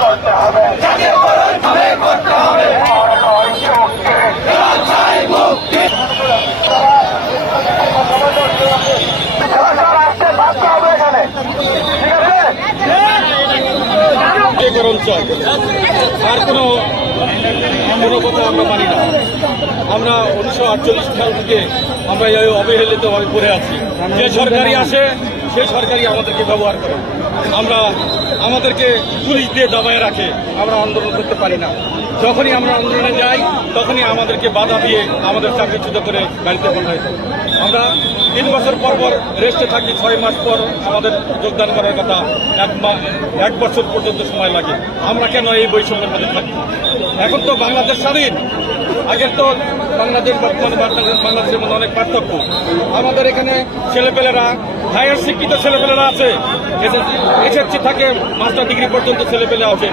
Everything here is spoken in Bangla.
করতে হবে আছে অঞ্চল তার কোনো কোনো আমরা মানি না আমরা উনিশশো আটচল্লিশ সাল থেকে আমরা এই অবহেলিতভাবে পড়ে আছি। যে সরকারি আসে সেই সরকারি আমাদেরকে ব্যবহার করে, আমরা, আমাদেরকে পুলিশ দিয়ে দাবায় রাখে, আমরা আন্দোলন করতে পারি না। যখনই আমরা আন্দোলনে যাই, তখনই আমাদেরকে বাধা দিয়ে আমাদের চাকরিচ্যুত করে বাড়িতে পাঠায়। আমরা তিন বছর পর পর রেস্টে থাকি, ছয় মাস পর আমাদের যোগদান করার কথা, এক এক বছর পর্যন্ত সময় লাগে। আমরা কেন এই বৈষম্যের মধ্যে থাকি এখন তো বাংলাদেশ স্বাধীন। আগের তো বাংলাদেশ বর্তমানে বাংলাদেশ বাংলাদেশের মধ্যে অনেক পার্থক্য। আমাদের এখানে ছেলেপেলেরা হায়ার শিক্ষিত ছেলেপেলেরা আছে। এসএসসি থাকে মাস্টার ডিগ্রি পর্যন্ত ছেলেপেলে আছে।